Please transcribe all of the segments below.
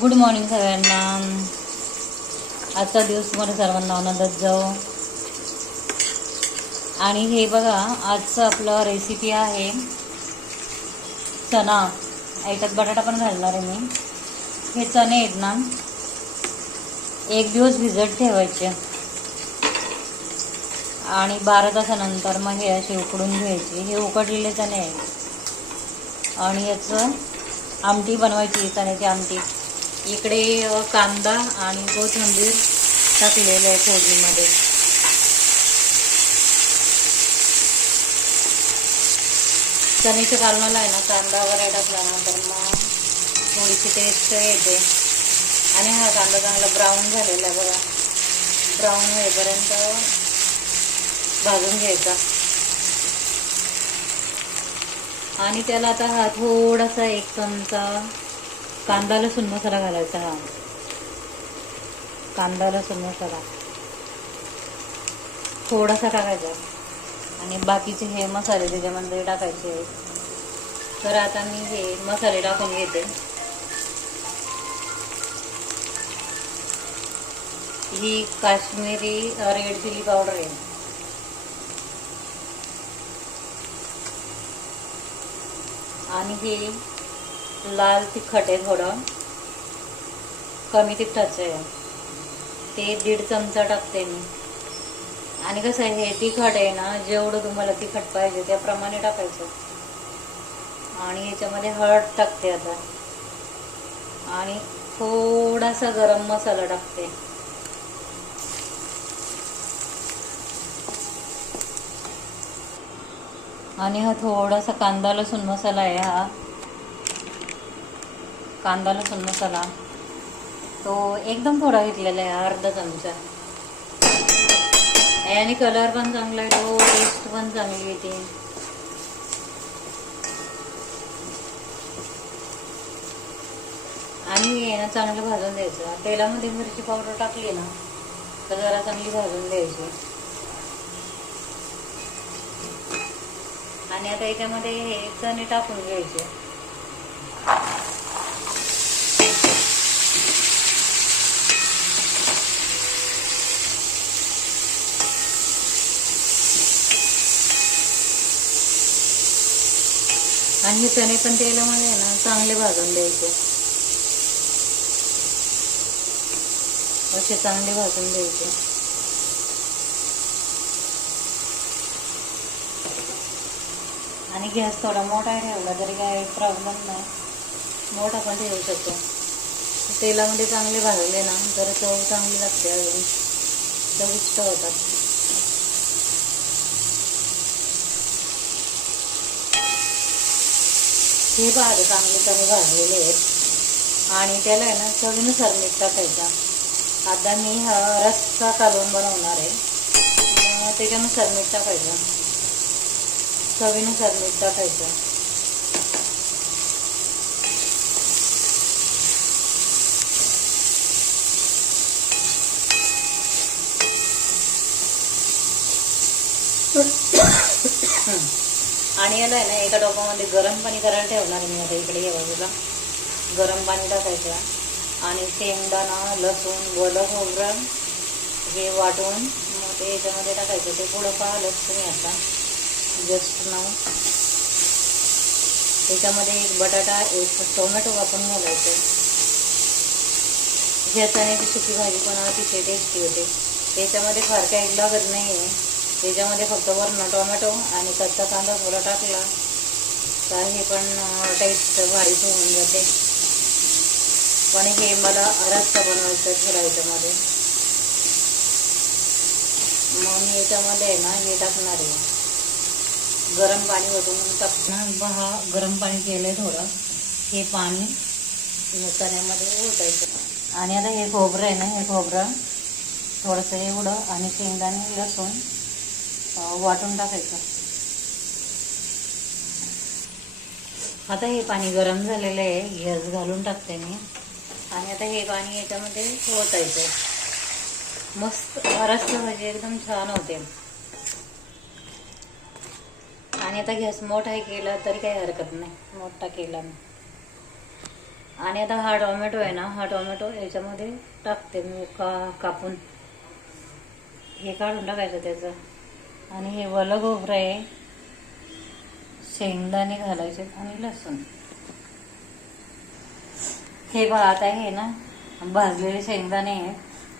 Good morning सगळ्यांना. आजचा दिवस तुम्हाला सर्वांना आनंदात जाऊ आणि हे बघा आजचं आपलं रेसिपी आहे. चणा. याच्यात बटाटा पण घालणार आहे मी. हे चणे आहेत ना एक दिवस भिजत ठेवायचे. आणि बारा तासानंतर मग हे असे उकडून घ्यायचे. हे उकडलेले चणे आहेत. आणि याचं आमटी बनवायची चण्याची आमटी. इकडे कांदा आणि कोथिंबीर टाकलेलं आहे फोजीमध्ये चणीच्या कालनाला आहे ना कांदा वगैरे टाकल्यानंतर तर मग थोडीशी टेस्ट येते. आणि हा कांदा चांगला ब्राऊन झालेला आहे बघा. ब्राऊन होईपर्यंत भाजून घ्यायचा. आणि त्याला आता हा थोडासा एक चमचा कांदा लसूण मसाला घालायचा हा. कांदा लसूण मसाला थोडासा टाकायचा. आणि बाकीचे हे मसाले त्याच्यामध्ये टाकायचे. आहेत. तर आता मी हे मसाले टाकून घेते. ही काश्मीरी रेड चिली पावडर आहे. आणि हे लाल तिखट आहे थोडं. कमी तिखटाचं आहे. ते दीड चमचा टाकते मी. आणि कसं आहे हे तिखट आहे ना जेवढं तुम्हाला तिखट पाहिजे त्याप्रमाणे टाकायचं. आणि याच्यामध्ये हळद टाकते आता. आणि थोडासा गरम मसाला टाकते. आणि हा थोडासा कांदा लसूण मसाला आहे हा. कांदा लसूण मसाला. तो एकदम थोडा घेतलेला आहे अर्धा चमचा. याने कलर पण चांगला येतो टेस्ट पण चांगली येते. आणि यानं चांगलं भाजून द्यायचं. तेलामध्ये मिरची पावडर टाकली ना तर जरा चांगली भाजून द्यायची. आणि आता याच्यामध्ये हे चणे टाकून घ्यायचे. आणि चणे पण तेलामध्ये ना चांगले भाजून द्यायचे. असे चांगले भाजून द्यायचे. आणि गॅस थोडा मोठा ठेवला तरी काय प्रॉब्लेम नाही. मोठा पण ठेवू शकतो. तेलामध्ये चांगले भाजले ना तर चव चांगली लागते अजून. चविष्ट होतात. हे भाजी चांगले कमी भाजलेले आहेत. आणि त्याला आहे ना चवीनुसार मीठ टाकायचा. आता मी हा रस्सा कालवून बनवणार आहे. मग त्याच्यानुसार मीठ टाकायचं. चवीनुसार मीठ टाकायचं. आणि याला आहे ना एका डोक्यामध्ये गरम पाणी करायला ठेवणार मी आता इकडे या बाजूला. गरम पाणी टाकायचं. आणि शेंगदाणा लसूण ओलं खोबरं हे वाटून मग ते याच्यामध्ये टाकायचं. ते पुढं पाहिलंच तुम्ही आता. जस्ट नाव त्याच्यामध्ये एक बटाटा एक टोमॅटो वापरून घालायचं. ह्या चण्याची सुकी भाजी पण अतिशय टेस्टी होते. त्याच्यामध्ये फार काही लागत नाही आहे त्याच्यामध्ये फक्त वरण टोमॅटो आणि कच्चा कांदा थोडा टाकला तर हे पण टेस्ट भारीच होऊन जाते. पण हे मला रस्ता बनवायचं थोडा याच्यामध्ये मग मी याच्यामध्ये आहे ना हे टाकणार आहे. गरम पाणी ओतून टाकणार हा गरम पाणी केलं आहे थोडं. हे पाणी चण्यामध्ये ओतायचं. आणि आता हे खोबरं आहे ना हे खोबरं थोडंसं एवढं आणि शेंगदाणे लसूण वाटून टाकायचं. आता हे पाणी गरम झालेलं आहे गॅस घालून टाकते मी. आणि आता हे पाणी याच्यामध्ये ओतायचं. मस्त रस्ता म्हणजे एकदम छान होते. आणि आता गॅस मोठा केला तरी काही हरकत नाही मोठा केला मी. आणि आता हा टोमॅटो आहे ना हा टोमॅटो याच्यामध्ये टाकते मी का कापून. हे काढून टाकायचं त्याचं. आणि हे वलं गोबरं आहे शेंगदाणे घालायचे आणि लसूण. हे बघा आता हे ना भाजलेले शेंगदाणे आहे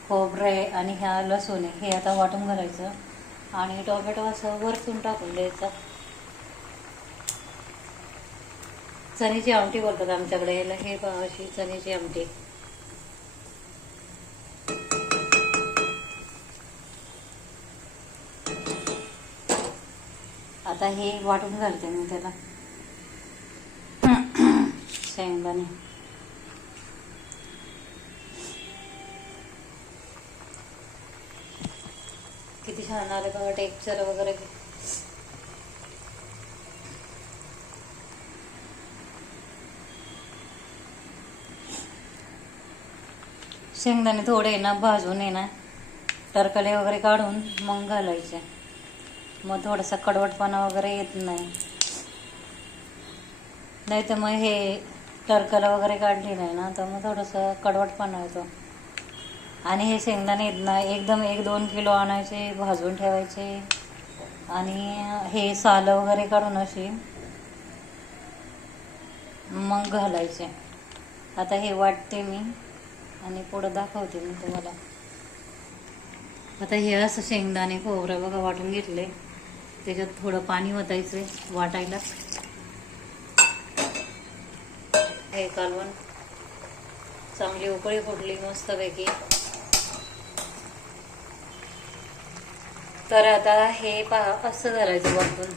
खोबरं आहे आणि ह्या लसूण आहे हे आता वाटून घालायचं. आणि टोमॅटो असं वरतून टाकून द्यायचं. चण्याची आमटी बोलतात आमच्याकडे याला हे पहा अशी चण्याची आमटी. आता हे वाटून घालते मी त्याला. शेंगदाणे. किती छान आले बघा टेक्चर वगैरे. शेंगदाणे थोडे ना भाजून आहे ना टरकले वगैरे काढून मग घालायचे. मग थोडासा कडवटपणा वगैरे येत नाही. नाही तर मग हे टरकलं वगैरे काढली नाही ना तर मग थोडंसं कडवटपणा येतो. आणि हे शेंगदाणे येत ना एकदम एक दोन किलो आणायचे भाजून ठेवायचे. आणि हे सालं वगैरे काढून अशी मग घालायचे. आता हे वाटते मी आणि पुढं दाखवते मी तुम्हाला. आता हे असं शेंगदाणे खोबरं बघा वाटून घेतले. त्याच्यात थोडं पाणी ओतायचं वाटायला. हे कालवण चांगली उकळी फुटली मस्तपैकी. तर आता हे पहा असं करायचं वापरून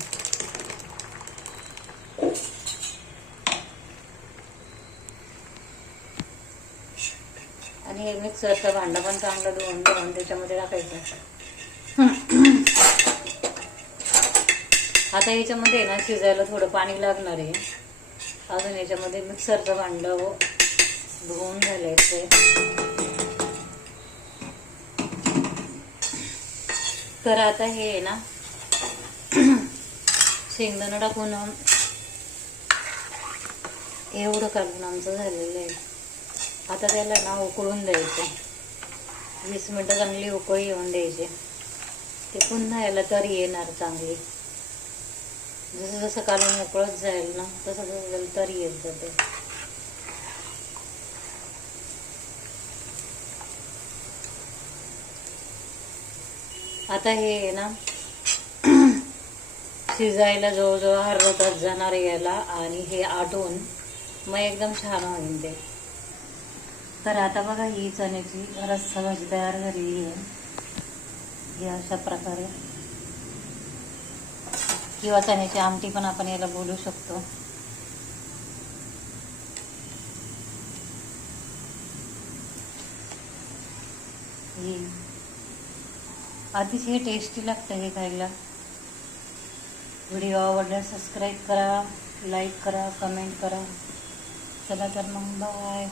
आणि हे मिक्सरचं भांडं पण चांगलं धुवून धुवून त्याच्यामध्ये टाकायचं. आता याच्यामध्ये ना शिजायला थोडं पाणी लागणार आहे. अजून याच्यामध्ये मिक्सरचं भांडं हो, धुवून घालायचंय तर आता हे आहे ना शेंगदाणं टाकून एवढं काढून आमचं झालेलं आहे. आता त्याला ना उकळून द्यायचं. वीस मिनटं चांगली उकळी येऊन द्यायची. ते पुन्हा याला तरी येणार चांगली. जसं जसं कालून मोकळत जाईल ना तसं तसं तरी येत जाते. आता हे आहे ना शिजायला जवळजवळ अर्धा तास जाणार याला आणि हे आटून मग एकदम छान होईल ते. तर आता बघा ही चण्याची रस्सा भाजी तयार झालेली आहे. अशा प्रकारे. किंवा चण्याची आमटी पण आपण याला बोलू शकतो. ही. अतिशय टेस्टी लागतं हे खायला. व्हिडिओ आवडला सबस्क्राईब करा लाईक करा कमेंट करा. चला तर मग बाय